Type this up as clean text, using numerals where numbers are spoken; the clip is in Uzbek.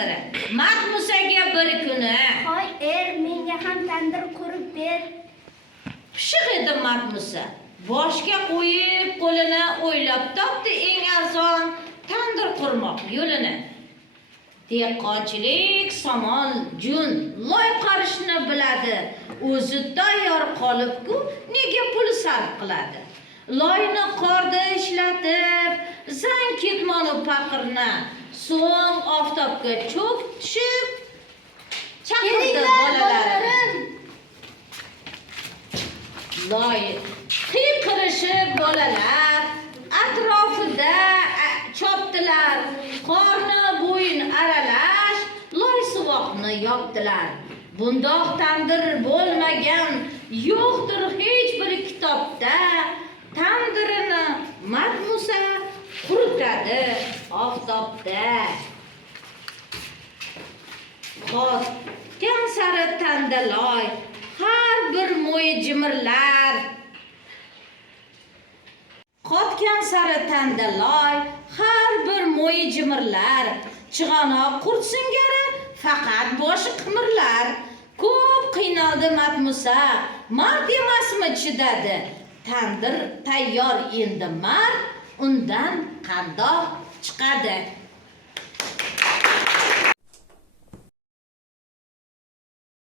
tandiri. Matmusaga bir kuni Hoy, menga ham tandir qurib ber. pishiq edi Matmusa. Boshga qo'yib, qo'lini o'ylab topdi eng arzon tandir qurmoq yo'lini. Dehqonchilik, somon, jun, loy qarishni biladi. O'zi tayyor qolib-ku, nega pul sarf qiladi? Loyni qorda ishlatib, zang ketmonu paqirni, so'ng oftobga cho'k tushib, chaqirdi bolalarim. Loy qiyqirishib bolalar atrofida chopdilar, qorni bo'yin aralash, loy suvoqni yopdilar. Bundoq tandir bo'lmagan yo'qdir hech bir kitobda. Tandirini Matmusa quritadi oftobda. Qotgan sari tandaloy har bir mo'yi jimirlar. Qotgan sari tandaloy har bir mo'yi jimirlar. Chig'anoq qurt singari faqat boshi qimirlar. Ko'p qiynaldi Matmusa, mard emasmi chidadi. Tandir tayyor endi mard, undan qandoq chiqadi.